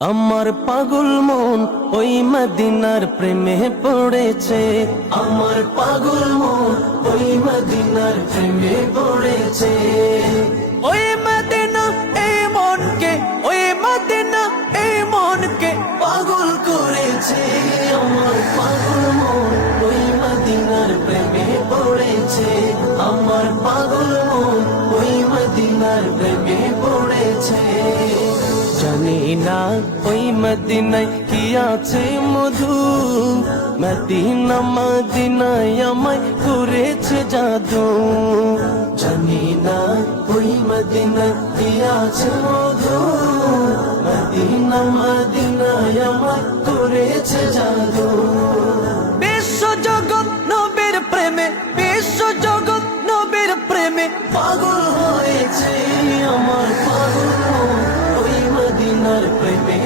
আমার পাগল মন ওই মদিনার প্রেমে পড়েছে। আমার পাগল মন ওই মদিনার প্রেমে পড়েছে। ওই মদিনা এই মনকে, ওই মদিনা এই মনকে পাগল করেছে। আমার পাগল মন ওই মদিনার প্রেমে পড়েছে। আমার পাগল মন ওই মদিনার প্রেমে পড়েছে। জানি না ওই মদিনায় কি আছে মধু, মদিনা মদিনায় আমায় করেছে জাদু। জানি না ওই মদিনায় কি আছে মধু, মদিনা মদিনায় আমায় করেছে জাদু। বিশ্ব জগৎ নবীর প্রেমে, বিশ্ব জগৎ নবীর প্রেমে পাগল হয়েছে। আমার পাগল মদিনার প্রেমে